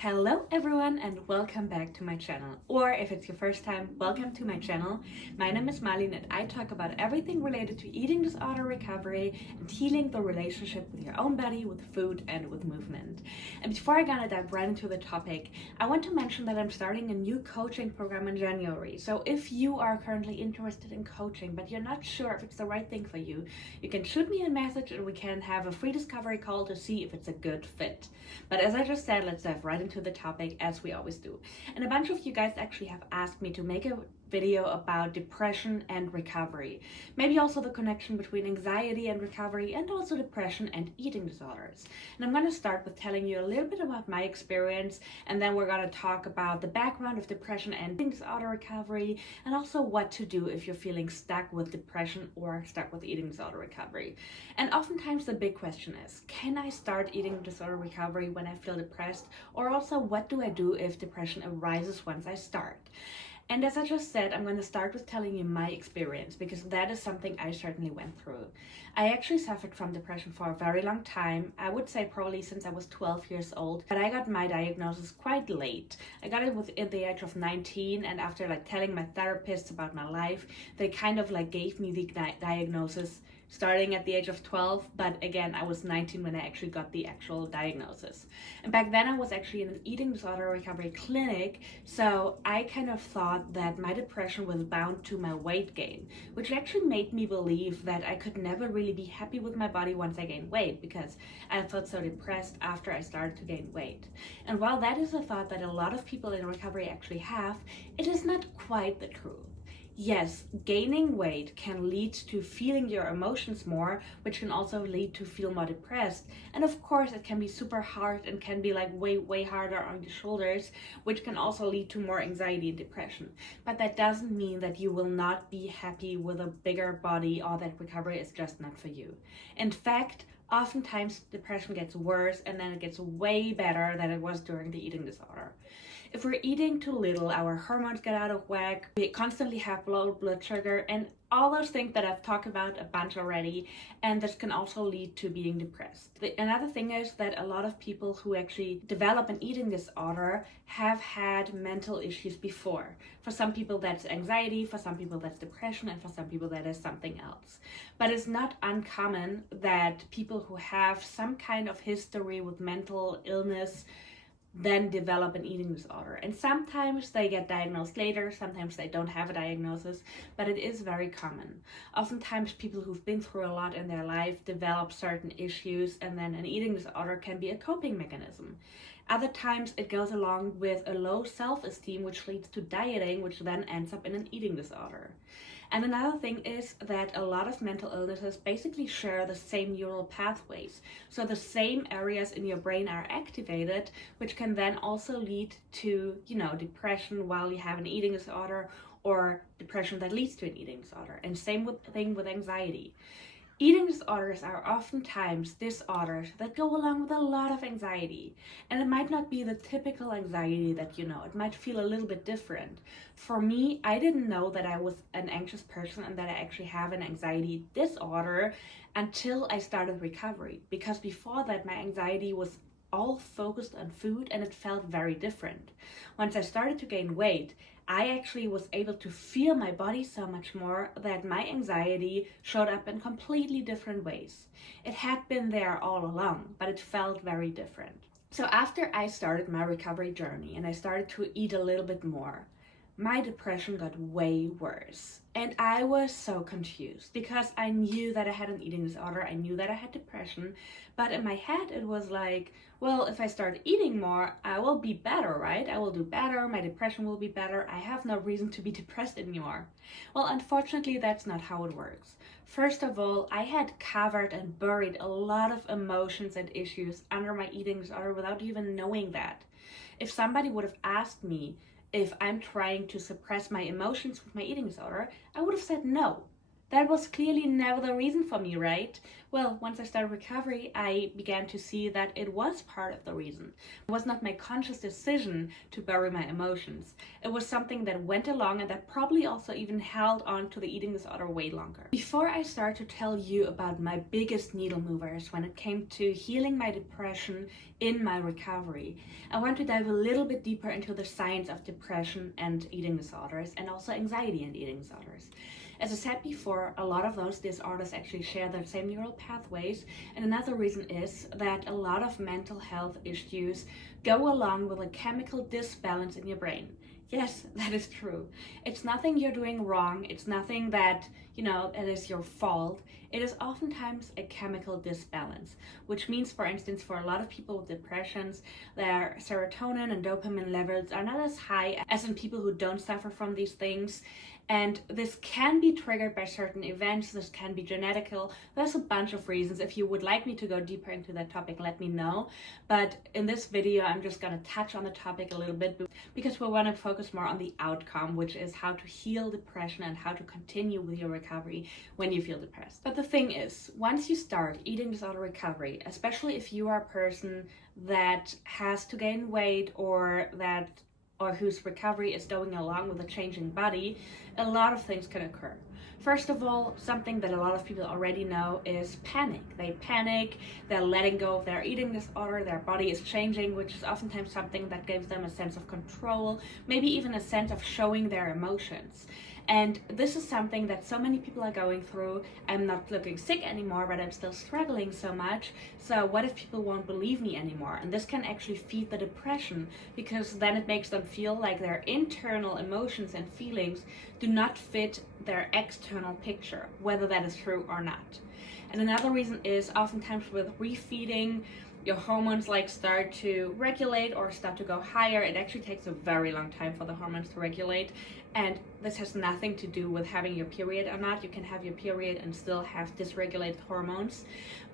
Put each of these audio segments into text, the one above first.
Hello everyone and welcome back to my channel, or if it's your first time, welcome to my channel. My name is Marlene and I talk about everything related to eating disorder recovery and healing the relationship with your own body, with food and with movement. And before I gonna dive right into the topic, I want to mention that I'm starting a new coaching program in January. So if you are currently interested in coaching but you're not sure if it's the right thing for you, you can shoot me a message and we can have a free discovery call to see if it's a good fit. But as I just said, let's dive right into the topic as we always do. And a bunch of you guys actually have asked me to make a video about depression and recovery. Maybe also the connection between anxiety and recovery, and also depression and eating disorders. And I'm going to start with telling you a little bit about my experience, and then we're going to talk about the background of depression and eating disorder recovery, and also what to do if you're feeling stuck with depression or stuck with eating disorder recovery. And oftentimes the big question is, can I start eating disorder recovery when I feel depressed? Or also, what do I do if depression arises once I start? And as I just said, I'm going to start with telling you my experience, because that is something I certainly went through. I actually suffered from depression for a very long time. I would say probably since I was 12 years old, but I got my diagnosis quite late. I got it at the age of 19, and after telling my therapists about my life, they kind of gave me the diagnosis starting at the age of 12, but again, I was 19 when I actually got the actual diagnosis. And back then I was actually in an eating disorder recovery clinic, so I kind of thought that my depression was bound to my weight gain, which actually made me believe that I could never really be happy with my body once I gained weight, because I felt so depressed after I started to gain weight. And while that is a thought that a lot of people in recovery actually have, it is not quite the truth. Yes, gaining weight can lead to feeling your emotions more, which can also lead to feel more depressed. And of course, it can be super hard and can be way harder on your shoulders, which can also lead to more anxiety and depression. But that doesn't mean that you will not be happy with a bigger body, or that recovery is just not for you. In fact, oftentimes depression gets worse and then it gets way better than it was during the eating disorder. If we're eating too little, our hormones get out of whack, we constantly have low blood sugar, and all those things that I've talked about a bunch already, and this can also lead to being depressed. Another thing is that a lot of people who actually develop an eating disorder have had mental issues before. For some people that's anxiety, for some people that's depression, and for some people that is something else. But it's not uncommon that people who have some kind of history with mental illness then develop an eating disorder. And sometimes they get diagnosed later, sometimes they don't have a diagnosis, but it is very common. Oftentimes people who've been through a lot in their life develop certain issues, and then an eating disorder can be a coping mechanism. Other times it goes along with a low self-esteem, which leads to dieting, which then ends up in an eating disorder. And another thing is that a lot of mental illnesses basically share the same neural pathways. So the same areas in your brain are activated, which can then also lead to, depression while you have an eating disorder, or depression that leads to an eating disorder. And same thing with anxiety. Eating disorders are oftentimes disorders that go along with a lot of anxiety. And it might not be the typical anxiety that you know. It might feel a little bit different. For me, I didn't know that I was an anxious person and that I actually have an anxiety disorder until I started recovery. Because before that, my anxiety was all focused on food, and it felt very different. Once I started to gain weight, I actually was able to feel my body so much more that my anxiety showed up in completely different ways. It had been there all along, but it felt very different. So after I started my recovery journey and I started to eat a little bit more, my depression got way worse. And I was so confused, because I knew that I had an eating disorder, I knew that I had depression, but in my head it was like, well, if I start eating more, I will be better, right? I will do better, my depression will be better, I have no reason to be depressed anymore. Well, unfortunately, that's not how it works. First of all, I had covered and buried a lot of emotions and issues under my eating disorder without even knowing that. If somebody would have asked me if I'm trying to suppress my emotions with my eating disorder, I would have said no. That was clearly never the reason for me, right? Well, once I started recovery, I began to see that it was part of the reason. It was not my conscious decision to bury my emotions. It was something that went along and that probably also even held on to the eating disorder way longer. Before I start to tell you about my biggest needle movers when it came to healing my depression in my recovery, I want to dive a little bit deeper into the science of depression and eating disorders, and also anxiety and eating disorders. As I said before, a lot of those disorders actually share the same neural pathways, and another reason is that a lot of mental health issues go along with a chemical disbalance in your brain. Yes, that is true. It's nothing you're doing wrong. It's nothing that, it is your fault. It is oftentimes a chemical disbalance, which means, for instance, for a lot of people with depressions, their serotonin and dopamine levels are not as high as in people who don't suffer from these things. And this can be triggered by certain events. This can be genetical. There's a bunch of reasons. If you would like me to go deeper into that topic, let me know. But in this video, I'm just going to touch on the topic a little bit because we want to focus more on the outcome, which is how to heal depression and how to continue with your recovery when you feel depressed. But the thing is, once you start eating disorder recovery, especially if you are a person that has to gain weight or whose recovery is going along with a changing body, a lot of things can occur. First of all, something that a lot of people already know is panic. They panic, they're letting go of their eating disorder, their body is changing, which is oftentimes something that gives them a sense of control, maybe even a sense of showing their emotions. And this is something that so many people are going through. I'm not looking sick anymore, but I'm still struggling so much. So what if people won't believe me anymore? And this can actually feed the depression, because then it makes them feel like their internal emotions and feelings do not fit their external picture, whether that is true or not. And another reason is oftentimes with refeeding, your hormones start to regulate or start to go higher. It actually takes a very long time for the hormones to regulate. And this has nothing to do with having your period or not. You can have your period and still have dysregulated hormones.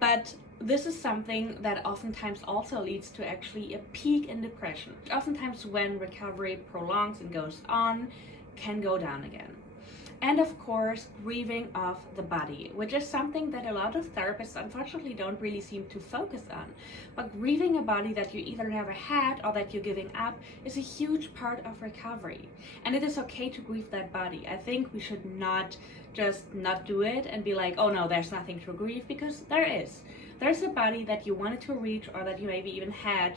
But this is something that oftentimes also leads to actually a peak in depression. Oftentimes when recovery prolongs and goes on, can go down again. And of course, grieving of the body, which is something that a lot of therapists unfortunately don't really seem to focus on. But grieving a body that you either never had or that you're giving up is a huge part of recovery. And it is okay to grieve that body. I think we should not just not do it and be like, oh no, there's nothing to grieve, because there is. There's a body that you wanted to reach, or that you maybe even had,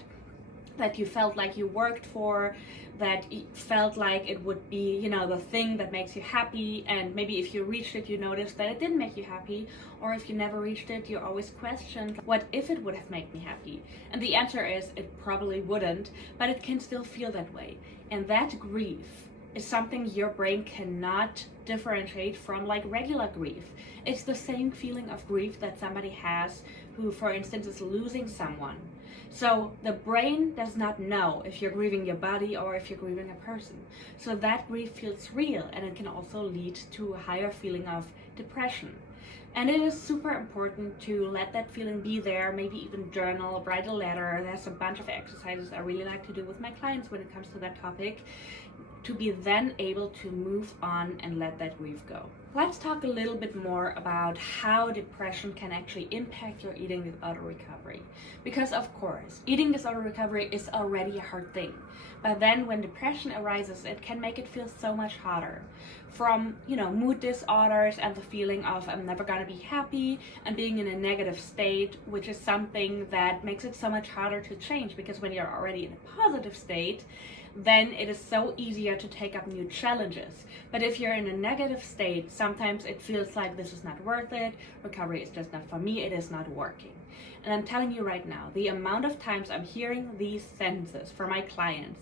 that you felt like you worked for, that felt like it would be, the thing that makes you happy. And maybe if you reached it, you noticed that it didn't make you happy. Or if you never reached it, you always questioned, what if it would have made me happy? And the answer is, it probably wouldn't, but it can still feel that way. And that grief is something your brain cannot differentiate from regular grief. It's the same feeling of grief that somebody has who, for instance, is losing someone. So the brain does not know if you're grieving your body or if you're grieving a person. So that grief feels real, and it can also lead to a higher feeling of depression. And it is super important to let that feeling be there, maybe even journal, write a letter. There's a bunch of exercises I really like to do with my clients when it comes to that topic, to be then able to move on and let that grief go. Let's talk a little bit more about how depression can actually impact your eating disorder recovery. Because of course, eating disorder recovery is already a hard thing. But then when depression arises, it can make it feel so much harder. From, mood disorders and the feeling of I'm never gonna be happy, and being in a negative state, which is something that makes it so much harder to change, because when you're already in a positive state, then it is so easier to take up new challenges. But if you're in a negative state, sometimes it feels like this is not worth it, recovery is just not for me, it is not working. And I'm telling you right now, the amount of times I'm hearing these sentences from my clients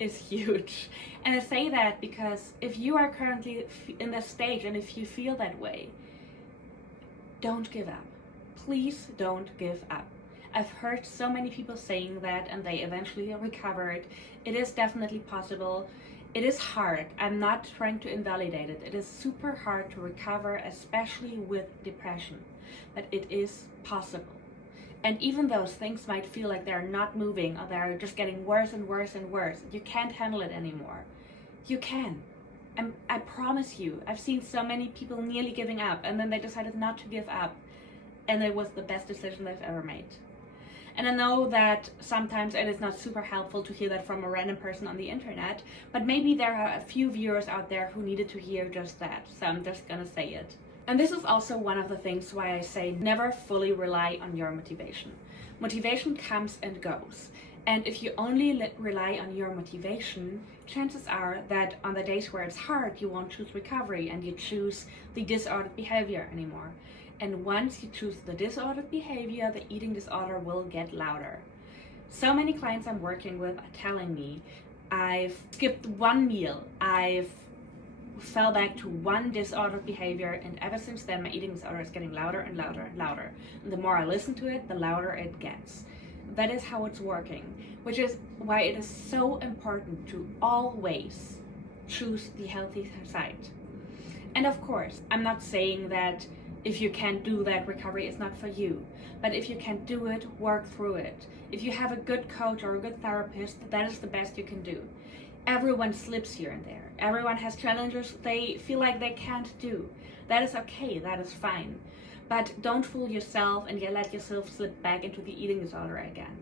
is huge. And I say that because if you are currently in this stage and if you feel that way, don't give up. Please don't give up. I've heard so many people saying that and they eventually recovered. It is definitely possible. It is hard. I'm not trying to invalidate it. It is super hard to recover, especially with depression, but it is possible. And even those things might feel like they're not moving or they're just getting worse and worse and worse, you can't handle it anymore. You can. I promise you. I've seen so many people nearly giving up and then they decided not to give up. and it was the best decision I've ever made. And I know that sometimes it is not super helpful to hear that from a random person on the internet, but maybe there are a few viewers out there who needed to hear just that, so I'm just gonna say it. And this is also one of the things why I say never fully rely on your motivation. Motivation comes and goes. And if you only rely on your motivation, chances are that on the days where it's hard, you won't choose recovery and you choose the disordered behavior anymore. And once you choose the disordered behavior, the eating disorder will get louder. So many clients I'm working with are telling me, I've skipped one meal, I've fell back to one disordered behavior, and ever since then my eating disorder is getting louder and louder and louder. And the more I listen to it, the louder it gets. That is how it's working, which is why it is so important to always choose the healthy side. And of course, I'm not saying that if you can't do that, recovery is not for you. But if you can do it, work through it. If you have a good coach or a good therapist, that is the best you can do. Everyone slips here and there. Everyone has challenges they feel like they can't do. That is okay, that is fine. But don't fool yourself and let yourself slip back into the eating disorder again.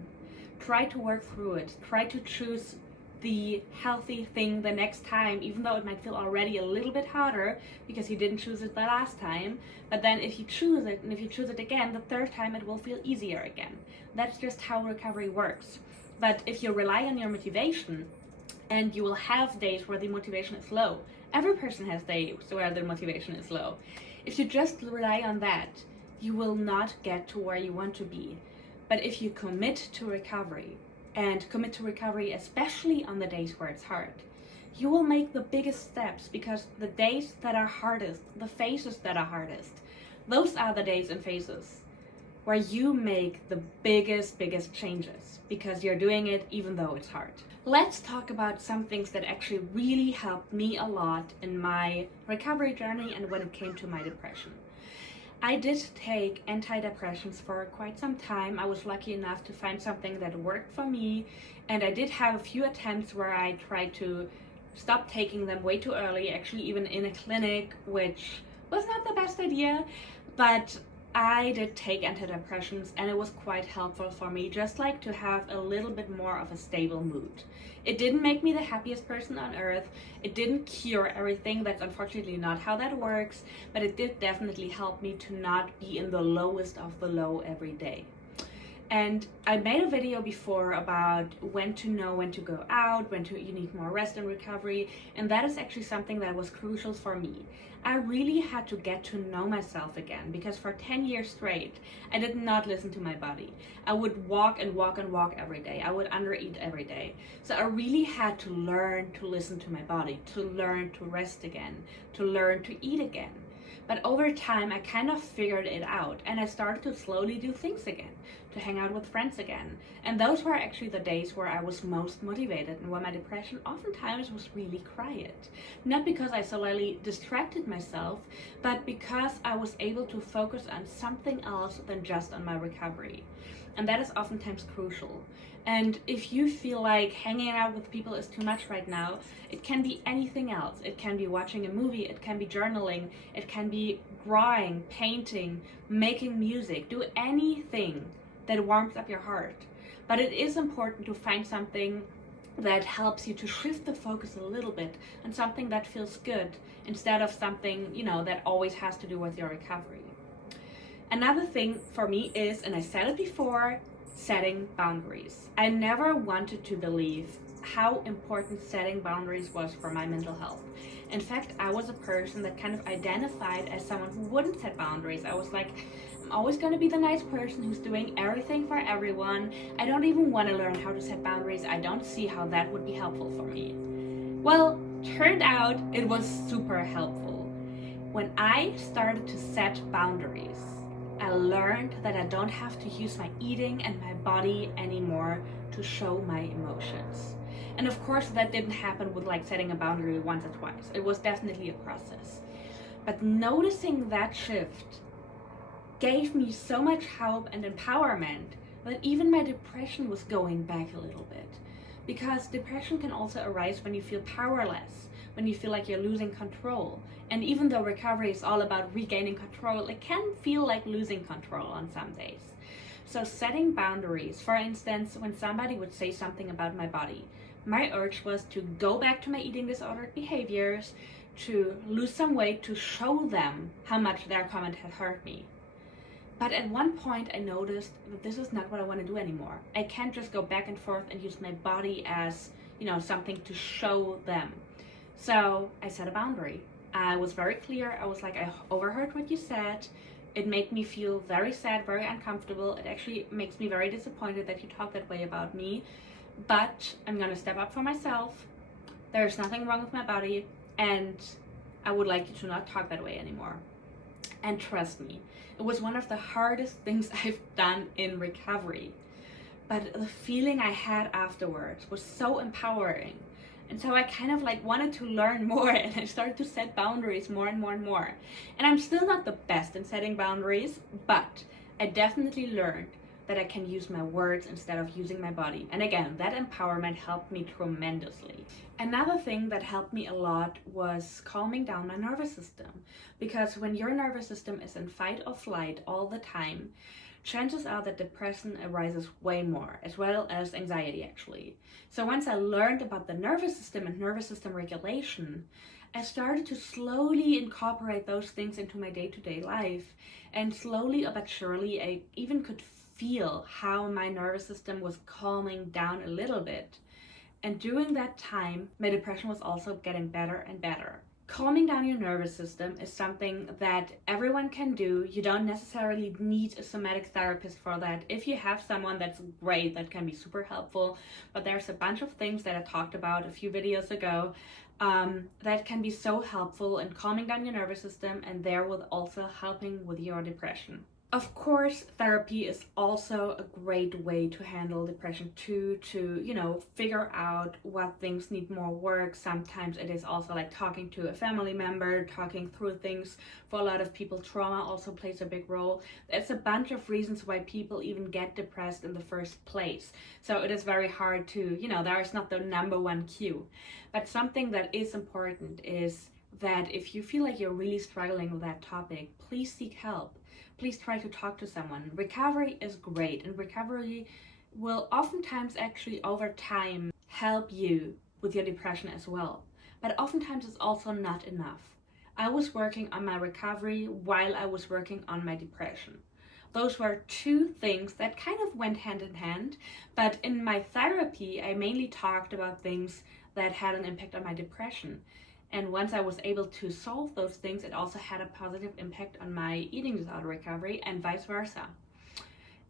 Try to work through it. Try to choose the healthy thing the next time, even though it might feel already a little bit harder because you didn't choose it the last time. But then if you choose it, and if you choose it again, the third time it will feel easier again. That's just how recovery works. But if you rely on your motivation, and you will have days where the motivation is low. Every person has days where their motivation is low. If you just rely on that, you will not get to where you want to be. But if you commit to recovery, and commit to recovery especially on the days where it's hard, you will make the biggest steps, because the days that are hardest, the phases that are hardest, those are the days and phases where you make the biggest changes, because you're doing it even though it's hard. Let's talk about some things that actually really helped me a lot in my recovery journey and when it came to my depression. I did take antidepressants for quite some time. I was lucky enough to find something that worked for me, and I did have a few attempts where I tried to stop taking them way too early, actually even in a clinic, which was not the best idea, but I did take antidepressants and it was quite helpful for me, just like to have a little bit more of a stable mood. It didn't make me the happiest person on earth. It didn't cure everything. That's unfortunately not how that works, but it did definitely help me to not be in the lowest of the low every day. And I made a video before about when to know when to go out, you need more rest and recovery, and that is actually something that was crucial for me. I really had to get to know myself again, because for 10 years straight, I did not listen to my body. I would walk and walk and walk every day. I would undereat every day. So I really had to learn to listen to my body, to learn to rest again, to learn to eat again. But over time, I kind of figured it out, and I started to slowly do things again, to hang out with friends again. And those were actually the days where I was most motivated and where my depression oftentimes was really quiet. Not because I solely distracted myself, but because I was able to focus on something else than just on my recovery. And that is oftentimes crucial. And if you feel like hanging out with people is too much right now, it can be anything else. It can be watching a movie, it can be journaling, it can be drawing, painting, making music. Do anything that warms up your heart. But it is important to find something that helps you to shift the focus a little bit on something that feels good, instead of something, that always has to do with your recovery. Another thing for me is, and I said it before, setting boundaries. I never wanted to believe how important setting boundaries was for my mental health. In fact, I was a person that kind of identified as someone who wouldn't set boundaries. I was like, I'm always going to be the nice person who's doing everything for everyone. I don't even want to learn how to set boundaries. I don't see how that would be helpful for me. Well, turned out it was super helpful. When I started to set boundaries, I learned that I don't have to use my eating and my body anymore to show my emotions. And of course, that didn't happen with setting a boundary once or twice. It was definitely a process. But noticing that shift gave me so much help and empowerment that even my depression was going back a little bit. Because depression can also arise when you feel powerless, when you feel like you're losing control. And even though recovery is all about regaining control, it can feel like losing control on some days. So setting boundaries, for instance, when somebody would say something about my body, my urge was to go back to my eating disordered behaviors, to lose some weight, to show them how much their comment had hurt me. But at one point I noticed that this is not what I want to do anymore. I can't just go back and forth and use my body as, something to show them. So I set a boundary. I was very clear. I was like, I overheard what you said. It made me feel very sad, very uncomfortable. It actually makes me very disappointed that you talk that way about me. But I'm gonna step up for myself. There's nothing wrong with my body, and I would like you to not talk that way anymore. And trust me, it was one of the hardest things I've done in recovery. But the feeling I had afterwards was so empowering. And so I kind of wanted to learn more, and I started to set boundaries more and more and more. And I'm still not the best in setting boundaries, but I definitely learned that I can use my words instead of using my body. And again, that empowerment helped me tremendously. Another thing that helped me a lot was calming down my nervous system. Because when your nervous system is in fight or flight all the time, chances are that depression arises way more, as well as anxiety actually. So once I learned about the nervous system and nervous system regulation, I started to slowly incorporate those things into my day-to-day life. And slowly but surely, I even could feel how my nervous system was calming down a little bit. And during that time, my depression was also getting better and better. Calming down your nervous system is something that everyone can do. You don't necessarily need a somatic therapist for that. If you have someone, that's great, that can be super helpful. But there's a bunch of things that I talked about a few videos ago that can be so helpful in calming down your nervous system, and therewith also helping with your depression. Of course, therapy is also a great way to handle depression too, to, figure out what things need more work. Sometimes it is also like talking to a family member, talking through things. For a lot of people, trauma also plays a big role. There's a bunch of reasons why people even get depressed in the first place. So it is very hard to, there is not the number one cue. But something that is important is that if you feel like you're really struggling with that topic, please seek help. Please try to talk to someone. Recovery is great, and recovery will oftentimes actually over time help you with your depression as well. But oftentimes it's also not enough. I was working on my recovery while I was working on my depression. Those were two things that kind of went hand in hand, but in my therapy, I mainly talked about things that had an impact on my depression. And once I was able to solve those things, it also had a positive impact on my eating disorder recovery and vice versa.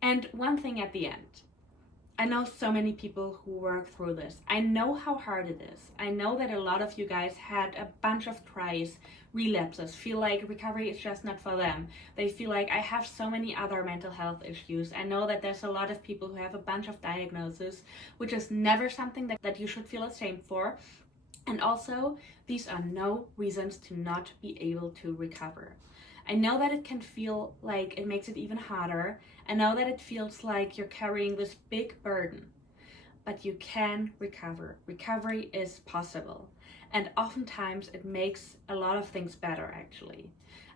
And one thing at the end, I know so many people who work through this. I know how hard it is. I know that a lot of you guys had a bunch of tries, relapses, feel like recovery is just not for them. They feel like, I have so many other mental health issues. I know that there's a lot of people who have a bunch of diagnoses, which is never something that you should feel ashamed for. And also, these are no reasons to not be able to recover. I know that it can feel like it makes it even harder. I know that it feels like you're carrying this big burden, but you can recover. Recovery is possible. And oftentimes it makes a lot of things better, actually.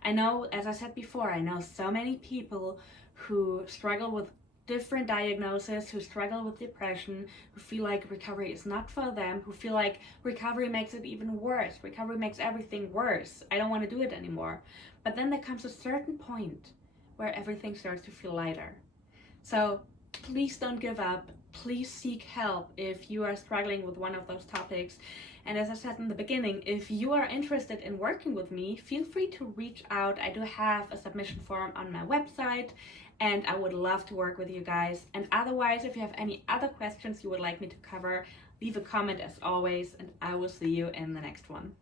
I know, as I said before, I know so many people who struggle with different diagnoses, who struggle with depression, who feel like recovery is not for them, who feel like recovery makes it even worse. Recovery makes everything worse. I don't want to do it anymore. But then there comes a certain point where everything starts to feel lighter. So please don't give up. Please seek help if you are struggling with one of those topics. And as I said in the beginning, if you are interested in working with me, feel free to reach out. I do have a submission form on my website, and I would love to work with you guys. And otherwise, if you have any other questions you would like me to cover, leave a comment as always, and I will see you in the next one.